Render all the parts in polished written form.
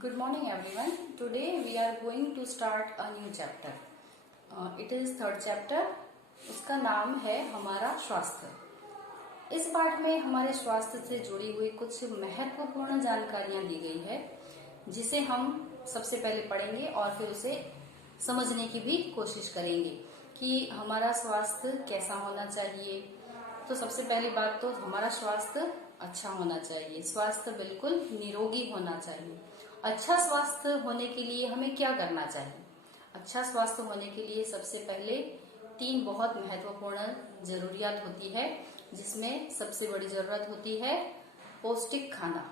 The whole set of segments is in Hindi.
Good morning everyone. Today we are going to start a new chapter. It is third chapter. उसका नाम है हमारा स्वास्थ्य। इस पाठ में हमारे स्वास्थ्य से जुड़ी हुई कुछ महत्वपूर्ण जानकारियां दी गई है, जिसे हम सबसे पहले पढ़ेंगे और फिर उसे समझने की भी कोशिश करेंगे कि हमारा स्वास्थ्य कैसा होना चाहिए। तो सबसे पहली बात तो हमारा स्वास्थ्य अच्छा होना चाहिए। स्वास्थ्य बिल्कुल निरोगी होना चाहिए। अच्छा स्वास्थ्य होने के लिए हमें क्या करना चाहिए? अच्छा स्वास्थ्य होने के लिए सबसे पहले 3 बहुत महत्वपूर्ण जरूरियात होती है, जिसमें सबसे बड़ी जरूरत होती है पौष्टिक खाना,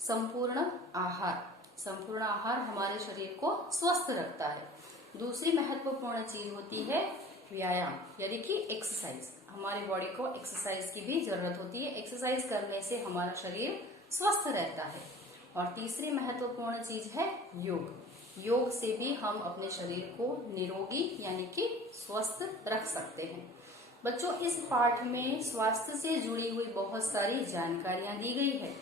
संपूर्ण आहार। संपूर्ण आहार हमारे शरीर को स्वस्थ रखता है। दूसरी महत्वपूर्ण चीज होती है व्यायाम, यानी कि एक्सरसाइज। हमारी बॉडी को एक्सरसाइज की भी जरूरत होती है। एक्सरसाइज करने से हमारा शरीर स्वस्थ रहता है। और तीसरी महत्वपूर्ण चीज है योग। योग से भी हम अपने शरीर को निरोगी यानी कि स्वस्थ रख सकते हैं। बच्चों, इस पाठ में स्वास्थ्य से जुड़ी हुई बहुत सारी जानकारियां दी गई है,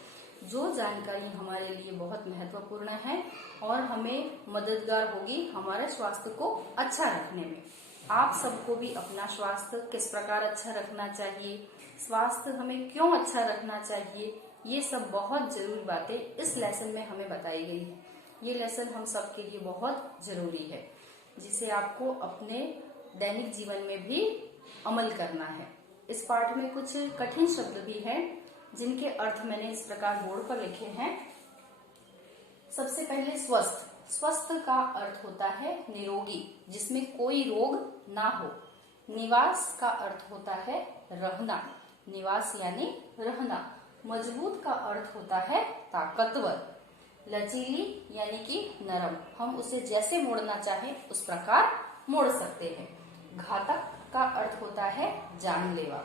जो जानकारी हमारे लिए बहुत महत्वपूर्ण है और हमें मददगार होगी हमारे स्वास्थ्य को अच्छा रखने में। आप सबको भी अपना स्वास्थ्य किस प्रकार अच्छा रखना चाहिए, स्वास्थ्य हमें क्यों अच्छा रखना चाहिए, ये सब बहुत जरूरी बातें इस लेसन में हमें बताई गई है। ये लेसन हम सबके लिए बहुत जरूरी है, जिसे आपको अपने दैनिक जीवन में भी अमल करना है। इस पाठ में कुछ कठिन शब्द भी हैं, जिनके अर्थ मैंने इस प्रकार बोर्ड पर लिखे हैं। सबसे पहले स्वस्थ। स्वस्थ का अर्थ होता है निरोगी, जिसमें कोई रोग ना हो। निवास का अर्थ होता है रहना, निवास यानी रहना। मजबूत का अर्थ होता है ताकतवर। लचीली यानी कि नरम, हम उसे जैसे मोड़ना चाहें उस प्रकार मोड़ सकते हैं। घातक का अर्थ होता है जानलेवा,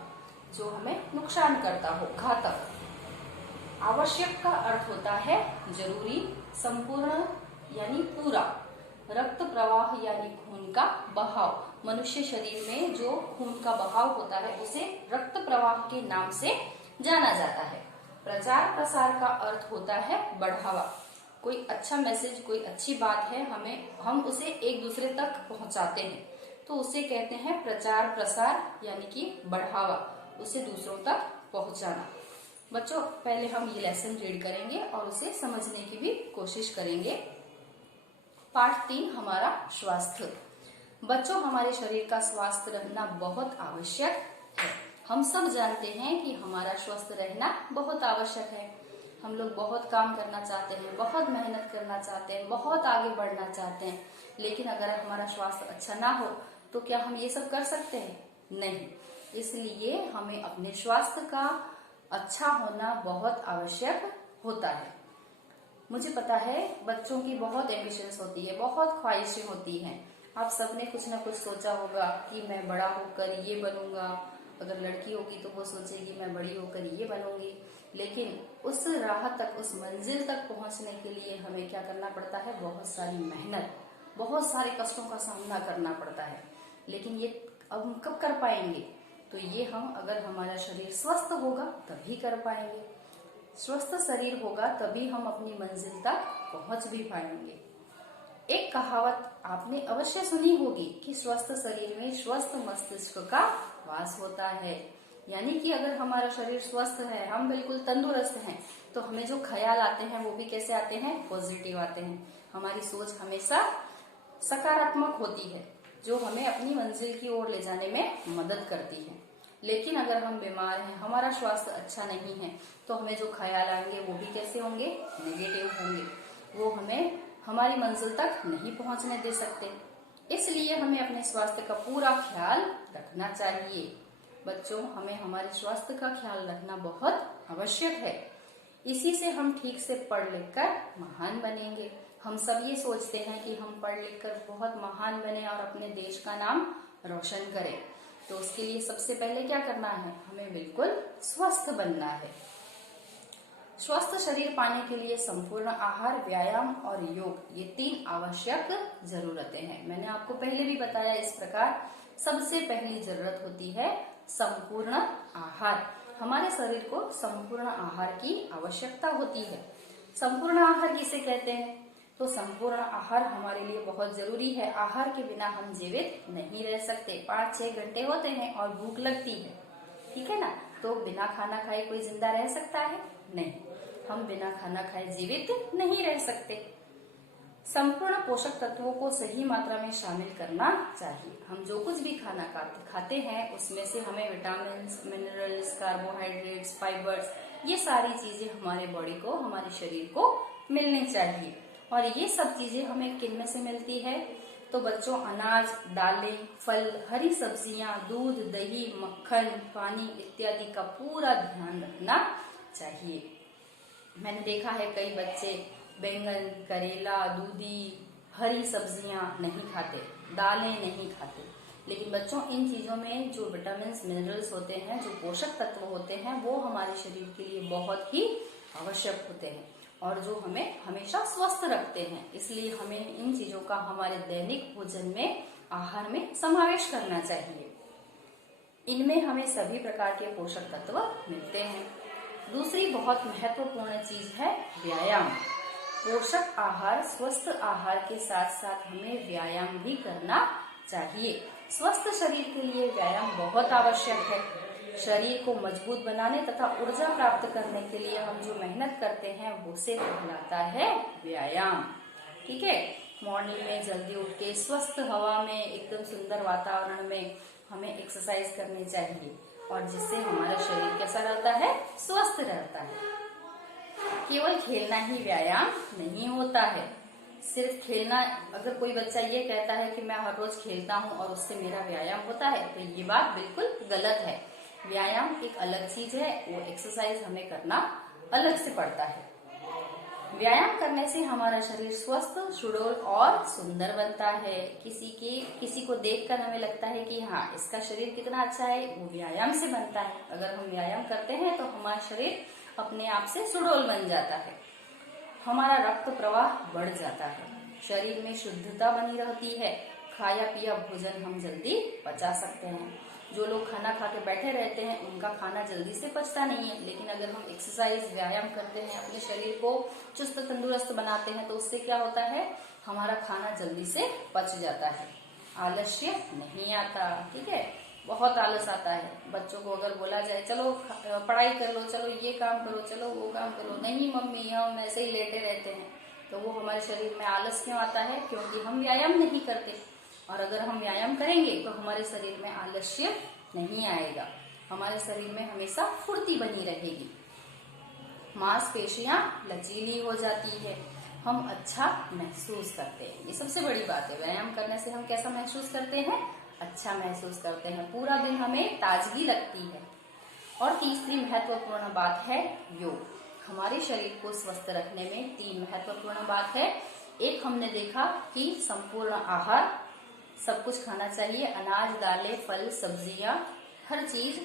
जो हमें नुकसान करता हो, घातक। आवश्यक का अर्थ होता है जरूरी, संपूर्ण यानी पूरा। रक्त प्रवाह यानी खून का बहाव। मनुष्य शरीर में जो खून का बहाव होता है उसे रक्त प्रवाह के नाम से जाना जाता है। प्रचार प्रसार का अर्थ होता है बढ़ावा। कोई अच्छा मैसेज, कोई अच्छी बात है, हम उसे एक दूसरे तक पहुंचाते हैं, तो उसे कहते हैं प्रचार प्रसार यानी कि बढ़ावा, उसे दूसरों तक पहुंचाना। बच्चों, पहले हम ये लेसन रीड करेंगे और उसे समझने की भी कोशिश करेंगे। पाठ 3 हमारा स्वास्थ्य। बच्चों, हमारे शरीर का स्वास्थ्य रहना बहुत आवश्यक है। हम सब जानते हैं कि हमारा स्वस्थ रहना बहुत आवश्यक है। हम लोग बहुत काम करना चाहते हैं, बहुत मेहनत करना चाहते हैं, बहुत आगे बढ़ना चाहते हैं, लेकिन अगर हमारा स्वास्थ्य अच्छा ना हो तो क्या हम ये सब कर सकते हैं? नहीं। इसलिए हमें अपने स्वास्थ्य का अच्छा होना बहुत आवश्यक होता है। मुझे पता है बच्चों की बहुत एम्बिशंस होती है, बहुत ख्वाहिशें होती हैं। आप सबने कुछ ना कुछ सोचा होगा कि मैं बड़ा होकर ये बनूंगा। अगर लड़की होगी तो वो सोचेगी मैं बड़ी होकर ये बनूंगी। लेकिन उस राह तक, उस मंजिल तक पहुंचने के लिए हमें क्या करना पड़ता है? बहुत सारी मेहनत, बहुत सारे कष्टों का सामना करना पड़ता है। लेकिन ये अब हम कब कर पाएंगे? तो ये हम, अगर हमारा शरीर स्वस्थ होगा तभी कर पाएंगे। स्वस्थ शरीर होगा तभी हम अपनी मंजिल तक पहुंच भी पाएंगे। एक कहावत आपने अवश्य सुनी होगी कि स्वस्थ शरीर में स्वस्थ मस्तिष्क का वास होता है। यानी कि अगर हमारा शरीर स्वस्थ है, हम बिल्कुल तंदुरुस्त हैं, तो हमें जो ख्याल आते हैं वो भी कैसे आते हैं? पॉजिटिव आते हैं। हमारी सोच हमेशा सकारात्मक होती है, जो हमें अपनी मंजिल की ओर ले जाने में मदद करती है। लेकिन अगर हम बीमार हैं, हमारा स्वास्थ्य अच्छा नहीं है, तो हमें जो ख्याल आएंगे वो भी कैसे होंगे? नेगेटिव होंगे। वो हमें हमारी मंजिल तक नहीं पहुंचने दे सकते। इसलिए हमें अपने स्वास्थ्य का पूरा ख्याल रखना चाहिए। बच्चों, हमें हमारे स्वास्थ्य का ख्याल रखना बहुत आवश्यक है। इसी से हम ठीक से पढ़ लिख कर महान बनेंगे। हम सब ये सोचते हैं कि हम पढ़ लिख कर बहुत महान बने और अपने देश का नाम रोशन करें। तो उसके लिए सबसे पहले क्या करना है? हमें बिल्कुल स्वस्थ बनना है। स्वस्थ शरीर पाने के लिए संपूर्ण आहार, व्यायाम और योग, ये 3 आवश्यक जरूरतें हैं। मैंने आपको पहले भी बताया इस प्रकार। सबसे पहली जरूरत होती है संपूर्ण आहार। हमारे शरीर को संपूर्ण आहार की आवश्यकता होती है। संपूर्ण आहार किसे कहते हैं? तो संपूर्ण आहार हमारे लिए बहुत जरूरी है। आहार के बिना हम जीवित नहीं रह सकते। 5-6 घंटे होते हैं और भूख लगती है, ठीक है ना? तो बिना खाना खाए कोई जिंदा रह सकता है? नहीं, हम बिना खाना खाए जीवित नहीं रह सकते। संपूर्ण पोषक तत्वों को सही मात्रा में शामिल करना चाहिए। हम जो कुछ भी खाना खाते हैं उसमें से हमें विटामिन, मिनरल्स, कार्बोहाइड्रेट्स, फाइबर्स, ये सारी चीजें हमारे बॉडी को, हमारे शरीर को मिलनी चाहिए। और ये सब चीजें हमें किन में से मिलती है? तो बच्चों, अनाज, दालें, फल, हरी सब्जियां, दूध, दही, मक्खन, पानी इत्यादि का पूरा ध्यान रखना चाहिए। मैंने देखा है कई बच्चे बैंगन, करेला, दूधी, हरी सब्जियां नहीं खाते, दालें नहीं खाते। लेकिन बच्चों, इन चीजों में जो विटामिन, मिनरल्स होते हैं, जो पोषक तत्व होते हैं, वो हमारे शरीर के लिए बहुत ही आवश्यक होते हैं और जो हमें हमेशा स्वस्थ रखते हैं। इसलिए हमें इन चीजों का हमारे दैनिक भोजन में, आहार में समावेश करना चाहिए। इनमें हमें सभी प्रकार के पोषक तत्व मिलते हैं। दूसरी बहुत महत्वपूर्ण चीज है व्यायाम। पोषक आहार, स्वस्थ आहार के साथ साथ हमें व्यायाम भी करना चाहिए। स्वस्थ शरीर के लिए व्यायाम बहुत आवश्यक है। शरीर को मजबूत बनाने तथा ऊर्जा प्राप्त करने के लिए हम जो मेहनत करते हैं उसे कहलाता है व्यायाम, ठीक है? मॉर्निंग में जल्दी उठ के स्वस्थ हवा में, एकदम सुंदर वातावरण में हमें एक्सरसाइज करनी चाहिए और जिससे हमारा शरीर कैसा रहता है? स्वस्थ रहता है। केवल खेलना ही व्यायाम नहीं होता है। सिर्फ खेलना, अगर कोई बच्चा ये कहता है कि मैं हर रोज खेलता हूँ और उससे मेरा व्यायाम होता है, तो ये बात बिल्कुल गलत है। व्यायाम एक अलग चीज है, वो एक्सरसाइज हमें करना अलग से पड़ता है। व्यायाम करने से हमारा शरीर स्वस्थ, सुडौल और सुंदर बनता है। किसी को देखकर हमें लगता है कि हाँ, इसका शरीर कितना अच्छा है, वो व्यायाम से बनता है। अगर हम व्यायाम करते हैं तो हमारा शरीर अपने आप से सुडौल बन जाता है, हमारा रक्त प्रवाह बढ़ जाता है, शरीर में शुद्धता बनी रहती है, खाया पिया भोजन हम जल्दी पचा सकते हैं। जो लोग खाना खा के बैठे रहते हैं उनका खाना जल्दी से पचता नहीं है, लेकिन अगर हम एक्सरसाइज, व्यायाम करते हैं, अपने शरीर को चुस्त तंदुरुस्त बनाते हैं, तो उससे क्या होता है? हमारा खाना जल्दी से पच जाता है, आलस्य नहीं आता, ठीक है? बहुत आलस आता है। बच्चों को अगर बोला जाए चलो पढ़ाई कर लो, चलो ये काम करो, चलो वो काम करो, नहीं मम्मी हम ऐसे ही लेटे रहते हैं, तो वो हमारे शरीर में आलस क्यों आता है? क्योंकि हम व्यायाम नहीं करते। और अगर हम व्यायाम करेंगे तो हमारे शरीर में आलस्य नहीं आएगा, हमारे शरीर में हमेशा फुर्ती बनी रहेगी, मांसपेशियां लचीली हो जाती है, हम अच्छा महसूस करते हैं। ये सबसे बड़ी बात है। व्यायाम करने से हम कैसा महसूस करते हैं? अच्छा महसूस करते हैं, पूरा दिन हमें ताजगी लगती है। और तीसरी महत्वपूर्ण बात है योग। हमारे शरीर को स्वस्थ रखने में 3 महत्वपूर्ण बात है। एक, हमने देखा कि संपूर्ण आहार, सब कुछ खाना चाहिए, अनाज, दालें, फल, सब्जियां, हर चीज।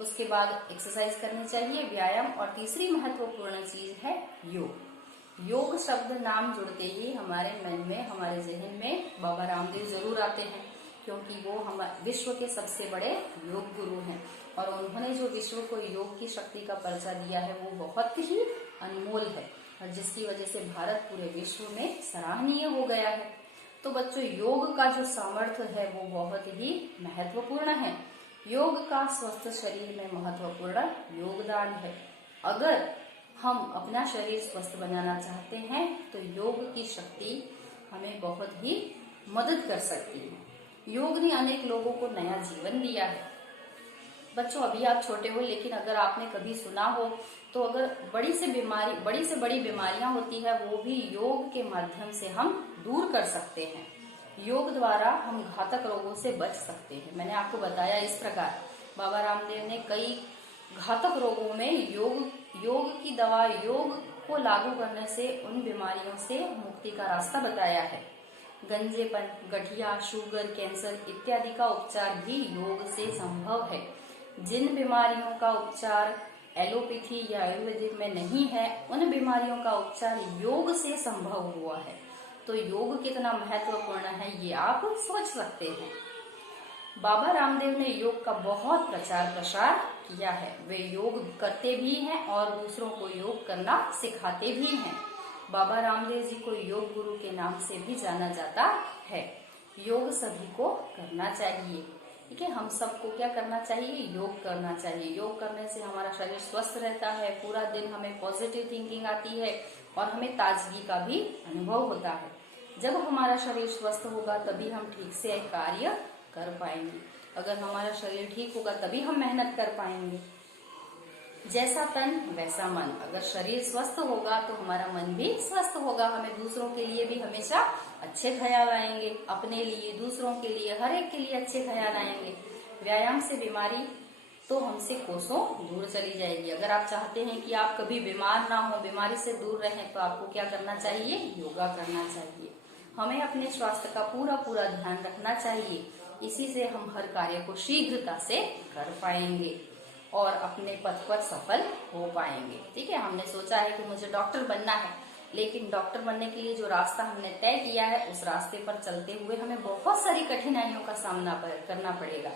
उसके बाद एक्सरसाइज करनी चाहिए, व्यायाम। और तीसरी महत्वपूर्ण चीज है योग। योग शब्द नाम जुड़ते ही हमारे मन में, हमारे जहन में बाबा रामदेव जरूर आते हैं, क्योंकि वो हमारे विश्व के सबसे बड़े योग गुरु हैं और उन्होंने जो विश्व को योग की शक्ति का परिचय दिया है वो बहुत ही अनमोल है और जिसकी वजह से भारत पूरे विश्व में सराहनीय हो गया है। तो बच्चों, योग का जो सामर्थ्य है वो बहुत ही महत्वपूर्ण है। योग का स्वस्थ शरीर में महत्वपूर्ण योगदान है। अगर हम अपना शरीर स्वस्थ बनाना चाहते हैं तो योग की शक्ति हमें बहुत ही मदद कर सकती है। योग ने अनेक लोगों को नया जीवन दिया है। बच्चों, अभी आप छोटे हो, लेकिन अगर आपने कभी सुना हो तो अगर बड़ी से बड़ी बीमारियां होती है वो भी योग के माध्यम से हम दूर कर सकते हैं। योग द्वारा हम घातक रोगों से बच सकते हैं। मैंने आपको बताया इस प्रकार बाबा रामदेव ने कई घातक रोगों में योग की दवा, योग को लागू करने से उन बीमारियों से मुक्ति का रास्ता बताया है। गंजेपन, गठिया, शुगर, कैंसर इत्यादि का उपचार भी योग से संभव है। जिन बीमारियों का उपचार एलोपैथी या आयुर्वेदिक में नहीं है, उन बीमारियों का उपचार योग से संभव हुआ है। तो योग कितना महत्वपूर्ण है ये आप सोच सकते हैं। बाबा रामदेव ने योग का बहुत प्रचार प्रसार किया है। वे योग करते भी हैं और दूसरों को योग करना सिखाते भी हैं। बाबा रामदेव जी को योग गुरु के नाम से भी जाना जाता है। योग सभी को करना चाहिए। ठीक है, हम सबको क्या करना चाहिए? योग करना चाहिए। योग करने से हमारा शरीर स्वस्थ रहता है, पूरा दिन हमें पॉजिटिव थिंकिंग आती है और हमें ताजगी का भी अनुभव होता है। जब हमारा शरीर स्वस्थ होगा तभी हम ठीक से कार्य कर पाएंगे। अगर हमारा शरीर ठीक होगा तभी हम मेहनत कर पाएंगे। जैसा तन वैसा मन। अगर शरीर स्वस्थ होगा तो हमारा मन भी स्वस्थ होगा। हमें दूसरों के लिए भी हमेशा अच्छे ख्याल आएंगे, अपने लिए, दूसरों के लिए, हर एक के लिए अच्छे ख्याल आएंगे। व्यायाम से बीमारी तो हमसे कोसों दूर चली जाएगी। अगर आप चाहते हैं कि आप कभी बीमार ना हो, बीमारी से दूर रहें, तो आपको क्या करना चाहिए? योगा करना चाहिए। हमें अपने स्वास्थ्य का पूरा पूरा ध्यान रखना चाहिए। इसी से हम हर कार्य को शीघ्रता से कर पाएंगे और अपने पथ पर सफल हो पाएंगे। ठीक है, हमने सोचा है कि मुझे डॉक्टर बनना है, लेकिन डॉक्टर बनने के लिए जो रास्ता हमने तय किया है उस रास्ते पर चलते हुए हमें बहुत सारी कठिनाइयों का सामना करना पड़ेगा।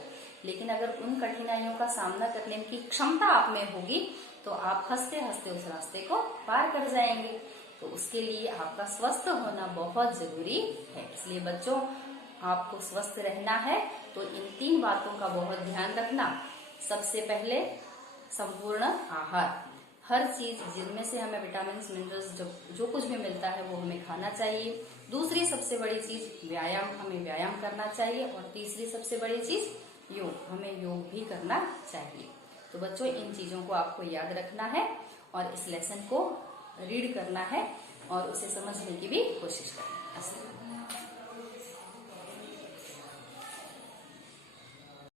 लेकिन अगर उन कठिनाइयों का सामना करने की क्षमता आप में होगी तो आप हंसते हंसते उस रास्ते को पार कर जाएंगे। तो उसके लिए आपका स्वस्थ होना बहुत जरूरी है। इसलिए बच्चों, आपको स्वस्थ रहना है तो इन 3 बातों का बहुत ध्यान रखना। सबसे पहले संपूर्ण आहार, हर चीज जिनमें से हमें विटामिन मिनरल्स जो कुछ भी मिलता है वो हमें खाना चाहिए। दूसरी सबसे बड़ी चीज व्यायाम, हमें व्यायाम करना चाहिए। और तीसरी सबसे बड़ी चीज योग, हमें योग भी करना चाहिए। तो बच्चों, इन चीजों को आपको याद रखना है और इस लेसन को रीड करना है और उसे समझने की भी कोशिश करनी है।